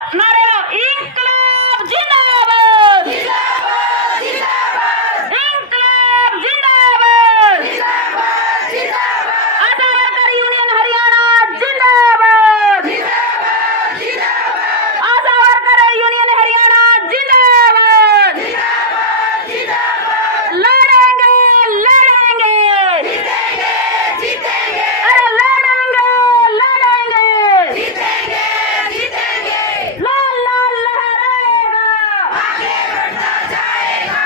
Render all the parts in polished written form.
नारे लो, इंकलाब जिंदाबाद, जिंदाबाद, जिंदाबाद, इंकलाब जिंदाबाद, जिंदाबाद, जिंदाबाद, आशा वर्कर यूनियन हरियाणा जिंदाबाद, जिंदाबाद, जिंदाबाद, आशा वर्कर यूनियन हरियाणा जिंदाबाद, जिंदाबाद, जिंदाबाद, लड़ेंगे लड़ेंगे जीतेंगे जीतेंगे, अरे लड़ेंगे लड़ेंगे जीतेंगे जीतेंगे, लाल लाल लहराएगा आगे बढ़ता जाएगा,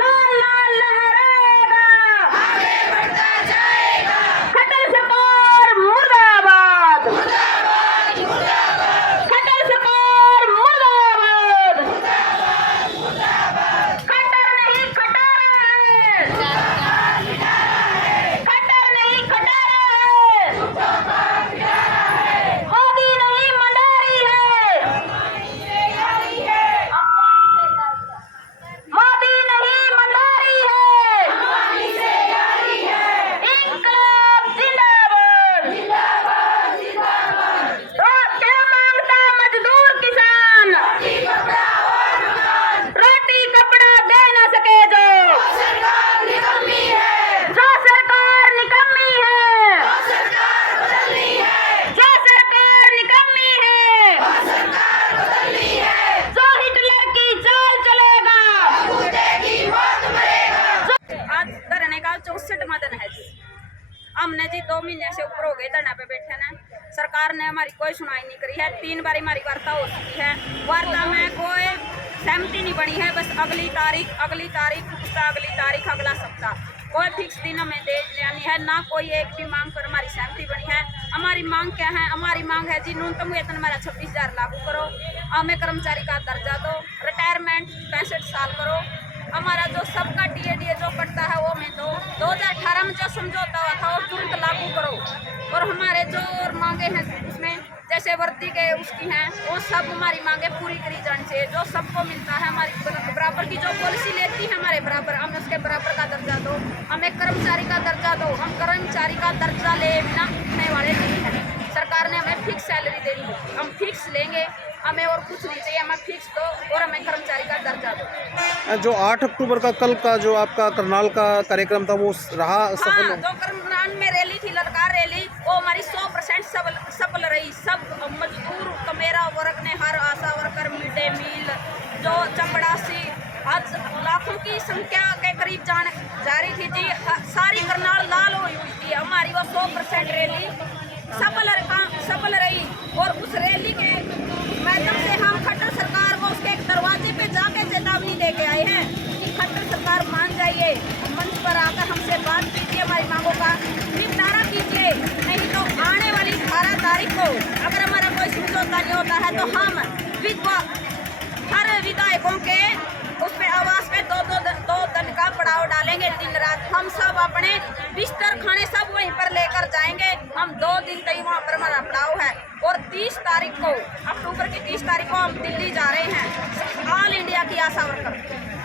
लाल लाल लहराएगा आगे बढ़ता जाएगा, खट्टर सरकार मुर्दाबाद, मुर्दाबाद, मुर्दाबाद, खट्टर सरकार मुर्दाबाद, मुर्दाबाद, मुर्दाबाद, खट्टर नहीं खटारा है, खट्टर नहीं खटारा है, मोदी नहीं मंडारी है, मोदी नहीं मंडारी है, इंकलाब जिंदाबाद, जिंदाबाद, जिंदाबाद, क्या मांगता मजदूर किसान, रोटी कपड़ा दे न सके जो सरकार निकम्मी है, जो सरकार निकम्मी है, सरकार बदलनी है, जो सरकार निकम्मी है, सरकार बदलनी है, जो हिटलर की चाल चलेगा बूढ़े की मौत मरेगा। आज धरने का 64वां दिन है जी। हमने जी 2 महीने से ऊपर हो गए धरने पे बैठे ना, सरकार ने हमारी कोई सुनाई नहीं करी है। 3 बार हमारी वार्ता हो चुकी है, वार्ता में कोई सहमति नहीं बनी है, बस अगली तारीख उसका अगली तारीख अगला सप्ताह, कोई फिक्स दिन हमें दे देनी है ना, कोई एक भी मांग पर हमारी सहमति बनी है। हमारी मांग क्या है? हमारी मांग है जी न्यूनतम वेतन हमारा 26,000 लागू करो, हमें कर्मचारी का दर्जा दो, रिटायरमेंट 65 साल करो, हमारा जो सबका डीए जो कटता है वो हमें दो, 2018 में जो समझौता हुआ था वो तुरंत लागू करो, और हमारे जो और मांगे हैं उसमें जैसे वर्दी के उसकी हैं वो सब हमारी मांगे पूरी करी जानी चाहिए। जो सबको मिलता है हमारी बराबर की जो पॉलिसी लेती है हमारे बराबर, हमें उसके बराबर का दर्जा दो, हमें कर्मचारी का दर्जा दो। हम कर्मचारी का दर्जा ले बिना उठने वाले नहीं हैं। सरकार ने हमें फिक्स सैलरी देनी है, हम फिक्स लेंगे, हमें और कुछ नहीं चाहिए, हमें फिक्स दो और हमें कर्मचारी का दर्जा दो। जो 8 अक्टूबर का कल का जो आपका करनाल का कार्यक्रम था वो रहा सफल? हाँ, जो करनाल में रैली थी, ललकार रैली, वो हमारी 100% सफल रही। सब मजदूर कमेरा वर्ग ने, हर आशा वर्कर, मिड डे मील, जो चपड़ासी, आज लाखों की संख्या के करीब जा रही थी जी, सारी करनाल लाल हुई थी। हमारी वो 100% रैली सफल रही, और उस रैली के माध्यम से हम खट्टर सरकार को उसके दरवाजे पे जाके चेतावनी दे के आए हैं कि खट्टर सरकार मान जाइए, मंच पर आकर हमसे बात कीजिए, हमारी मांगों का निपटारा कीजिए, नहीं तो आने वाली 18 तारीख को अगर हमारा कोई समझौता नहीं होता है तो हम हर विधायकों के उस पे आवास पे दो दिन का पड़ाव डालेंगे, दिन रात। हम सब अपने बिस्तर खाने सब वहीं पर लेकर जाएंगे। हम 2 दिन तक वहाँ पर हमारा पड़ाव है, और 30 तारीख को, अक्टूबर की 30 तारीख को हम दिल्ली जा रहे हैं, ऑल इंडिया की आशा वर्कर।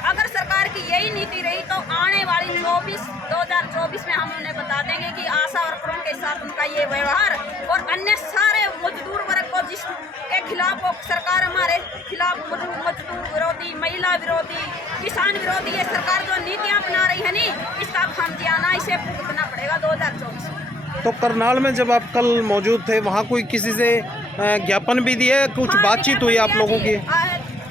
अगर सरकार की यही नीति रही तो आने वाली 2024 में हम उन्हें बता देंगे कि आशा वर्करों के साथ उनका ये व्यवहार और अन्य सारे मजदूर वर्ग को जिसके खिलाफ वो सरकार हमारे खिलाफ मजदूर विरोधी, महिला विरोधी, किसान विरोधी ये सरकार जो नीतियाँ बना रही है नी, इसका खामियाजा इसे भुगतना पड़ेगा 2024 में। तो करनाल में जब आप कल मौजूद थे वहाँ कोई किसी से ज्ञापन भी दिए, कुछ बातचीत हुई आप लोगों की?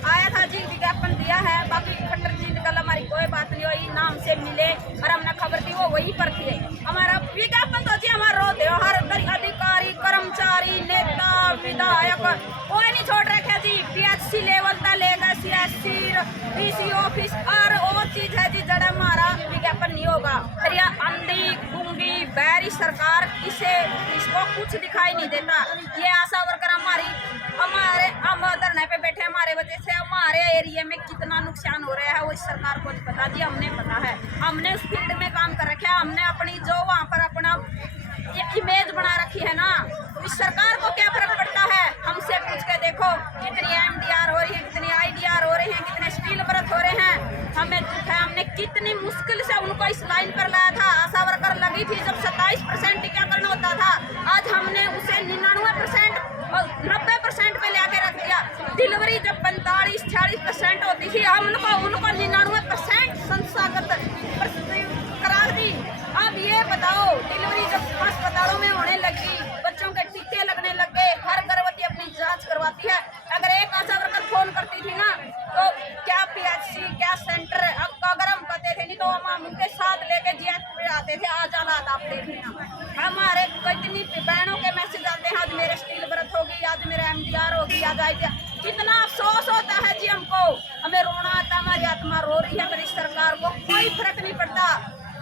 आया था जी, विज्ञापन दिया है, बाकी खट्टर जी कल हमारी कोई बात नहीं हुई, नाम से मिले और हमने खबर दी वो वही पर थी। हमारा विज्ञापन तो जी हमारा रो दे, हर अधिकारी, कर्मचारी, नेता, विधायक कोई नहीं छोड़ रखे जी, PHC लेवल तक लेकर CSC, DC ऑफिस, और वो चीज है जी जड़ हमारा विज्ञापन नहीं होगा। फिर यह अंधी गूंगी बहरी सरकार, इसको कुछ दिखाई नहीं देता। ये आशा वर्कर हम धरने पे बैठे, हमारे वजह से हमारे एरिया में कितना नुकसान हो रहा है वो इस सरकार को पता जी, हमने पता है, हमने उस फील्ड में काम कर रखा है, हमने अपनी जो वहाँ पर अपना इमेज बना रखी है ना, तो इस सरकार को क्या फर्क पड़ता है? हमसे पूछ के देखो कितनी MDR हो रही है, कितनी IDR हो रही है, कितने स्टील व्रत हो रहे हैं। हमें दुख है, हमने कितनी मुश्किल से उनको इस लाइन पर लाया था। आशा वर्कर लगी थी जब 27% टीकाकरण होता था, आज हमने उसे 99% और 90% पे ले आके रख दिया। डिलीवरी जब 45-46% होती थी, हम उनको 99% संस्थागत करा दी। अब ये बताओ, डिलीवरी जब अस्पतालों में होने लगी, बच्चों के टीके लगने लग गए, हर गर्भवती अपनी जांच करवाती है। अगर एक आशा वर्कर फोन करती थी ना, तो क्या PHC क्या सेंटर, अब अगर हम कहते थे नहीं तो हम उनके साथ लेके GH पे आते थे, आ जाना आप देखना। हमारे कितनी बहनों के मैसेज आते हैं, आज मेरे स्टील व्रत होगी, आज मेरा MDR होगी, आज ITR। कितना अफसोस होता है जी हमको, हमें रोना आता, हमारी आत्मा रो रही है। मेरी सरकार को कोई फर्क नहीं पड़ता।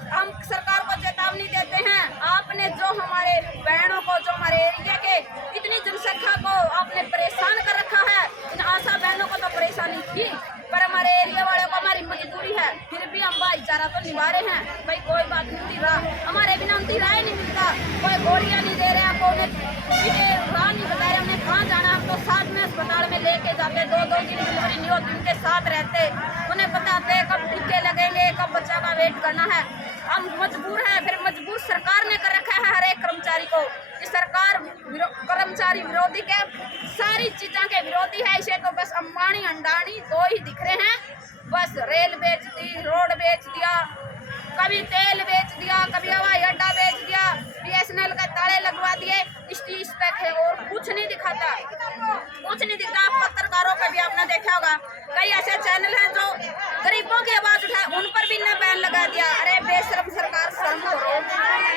हम सरकार को चेतावनी देते हैं, आपने जो हमारे बहनों को, जो हमारे एरिया के इतनी जनसंख्या को आपने परेशान कर रखा है। इन आशा बहनों को तो परेशानी थी, पर हमारे एरिया वालों को हमारी मजबूरी है, फिर भी हम भाईचारा तो निभा रहे हैं। भाई कोई बात नहीं, राह हमारे बिना उनकी राय नहीं मिलता, कोई गोलियां नहीं दे रहे हैं, कोई राह नहीं बता रहे हमने कहाँ जाना। हम तो साथ में अस्पताल में लेके जाते, 2-2 दिन डिलीवरी नहीं होती, उनके साथ रहते, उन्हें बताते कब टीके लगेंगे, कब बच्चा का वेट करना है। हम मजबूर हैं, फिर मजबूर सरकार ने कर रखा है हर एक कर्मचारी को। इस सरकार कर्मचारी विरोधी के सारी चीज़ों के विरोधी है। इसे तो बस अंबानी अंडानी दो ही दिख रहे हैं, बस रेल बेच दी, रोड बेच दिया, कभी तेल बेच दिया, कभी हवाई अड्डा बेच दिया, BSNL का ताले लगवा दिए, स्टीज तक है और कुछ नहीं दिखाता, कुछ नहीं दिखता। पत्रकारों का भी आपने देखा होगा, कई ऐसे चैनल हैं जो गरीबों की आवाज उठाए, उन पर भी ने बैन लगा दिया। अरे बेशर्म सरकार, शर्म करो।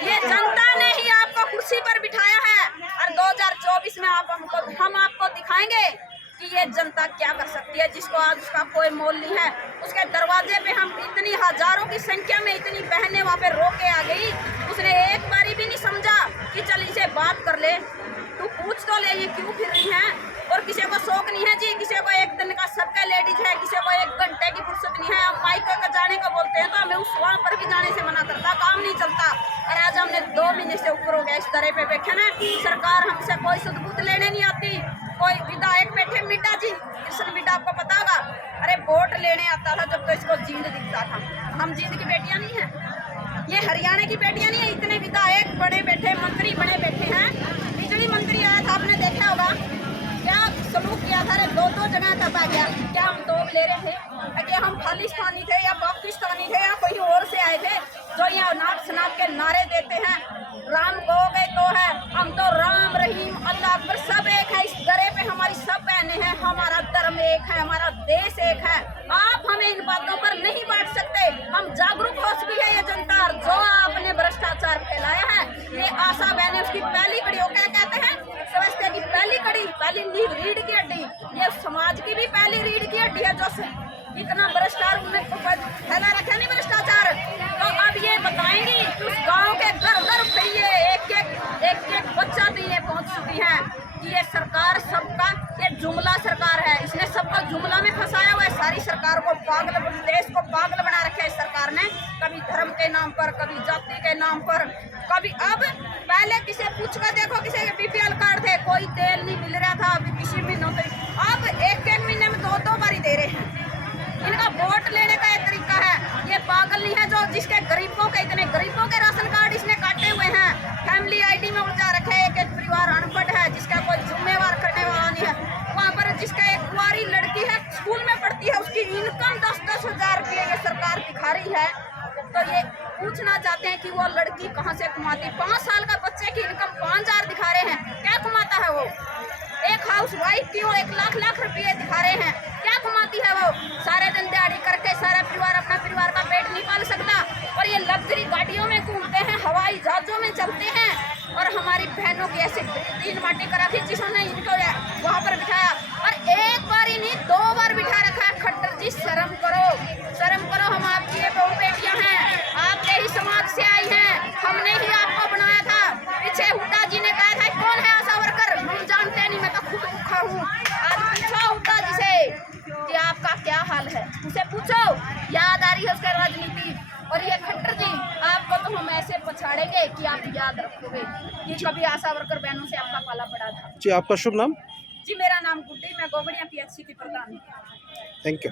ये जनता ने ही आपको कुर्सी पर बिठाया है और 2024 में हम आपको दिखाएंगे कि ये जनता क्या कर सकती है, जिसको आज उसका कोई मोल नहीं है। उसके दरवाजे पे हम इतनी हजारों की संख्या में इतनी बहनें वहाँ पे रो के आ गई, उसने एक बारी भी नहीं समझा कि चल इसे बात कर ले, तू पूछ तो ले ये क्यों फिर रही है। और किसी को शौक नहीं है जी, किसी को एक दिन का सबका लेडीज है, किसी को 1 घंटे की फुर्सत नहीं है। हम माइक का जाने को बोलते हैं तो हमें उस वहाँ पर भी जाने से मना करता, काम नहीं चलता। और आज हमने 2 महीने से ऊपर हो गया इस तरह पे बैठे ना, सरकार हमसे कोई सदबूत लेने नहीं आती। कोई विधायक बैठे, मिड्डा जी, कृष्ण मिड्डा आपको पता होगा, अरे वोट लेने आता था जब तो इसको जींद दिखता था। हम जींद की बेटियां नहीं है, ये हरियाणा की बेटियां नहीं है। इतने विधायक बड़े बैठे, मंत्री बड़े बैठे हैं। बिजली मंत्री आया था, आपने देखा होगा क्या सलूक किया था, 2-2 जगह तक आ गया। क्या हम तो ले रहे थे कि हम खालिस्तानी थे या पाकिस्तानी थे या कोई और से आए थे जो यहाँ नाक सनाक के नारे देते हैं, राम को गए तो है, हम तो राम रहीम अल्लाह अकबर सब एक है। इस दरे पे हमारी सब बहनें हैं, हमारा धर्म एक है, हमारा देश एक है। आप हमें इन बातों पर नहीं बांट सकते। हम जागरूक हो चुकी है ये जनता, जो आपने भ्रष्टाचार फैलाया है। ये आशा बहनें उसकी पहली कड़ी, क्या कहते हैं, समझते की पहली कड़ी, पहली रीढ़ की हड्डी, ये समाज की भी पहली रीढ़ की हड्डी है। जो इतना भ्रष्टाचार फैला रखा नहीं भ्रष्टाचार, तो अब ये बताएंगी उस गांव के घर पे ये एक बच्चा तो ये पहुंच चुकी है कि ये सरकार सबका, ये जुमला सरकार है, इसने सबको जुमला में फंसाया हुआ है। सारी सरकार को पागल, देश को पागल बना रखा है इस सरकार ने, कभी धर्म के नाम पर, कभी जाति के नाम पर, कभी अब पहले किसी पूछ कर देखो, किसी के BPL कार्ड थे, कोई तेल नहीं मिल रहा था अभी किसी महीनों से, अब 1-1 महीने में 2-2 बारी दे रहे हैं। इनका वोट लेने का एक तरीका है। ये पागल नहीं है जो जिसके गरीबों के, इतने गरीबों के राशन कार्ड इसने काटे हुए हैं, फैमिली ID में उलझा रखे हैं। एक परिवार अनपढ़ है जिसका कोई जिम्मेवार करने वाला नहीं है, वहाँ पर जिसका एक कुंवारी लड़की है स्कूल में पढ़ती है, उसकी इनकम 10-10 हज़ार रुपये ये सरकार दिखा रही है। तो ये पूछना चाहते हैं कि वो लड़की कहाँ से कमाती। 5 साल का बच्चे की इनकम 5,000 दिखा रहे हैं, क्या कमाता है वो। एक हाउस वाइफ की वो 1 लाख रुपये दिखा रहे हैं, क्या कमाती है वो। सारे दिन दिहाड़ी करके सारा परिवार, अपना परिवार का पेट नहीं पाल सकता, और ये लग्जरी गाड़ियों में घूमते हैं, हवाई जहाजों में चलते हैं। और हमारी बहनों की ऐसे तीन माटी करा थी जिसने इनको वहाँ पर बिठाया, और 1 बार ही नहीं 2 बार बिठा रखा है। खट्टर जी शर्म करो, शर्म करो। हम आपकी ये बहू बेटियां हैं, आपके ही समाज से आई हैं, हमने ही आपको बनाया था। पीछे हुड्डा जी ने कहा था कौन है आशा वर्कर, हम जानते नहीं, मैं तो खुद भूखा हूँ। आज पूछो हुड्डा जी से कि आपका क्या हाल है, उसे पूछो, याद आ रही है उसका राजनीति। और ये खट्टर जी, आपको तो हम ऐसे पछाड़ेंगे कि आप याद रखोगे कि कभी आशा वर्कर बहनों से आपका पाला पड़ा था। जी आपका शुभ नाम? जी मेरा नाम गुड्डी, मैं गोगड़िया PHC की प्रधान हूँ। Thank you.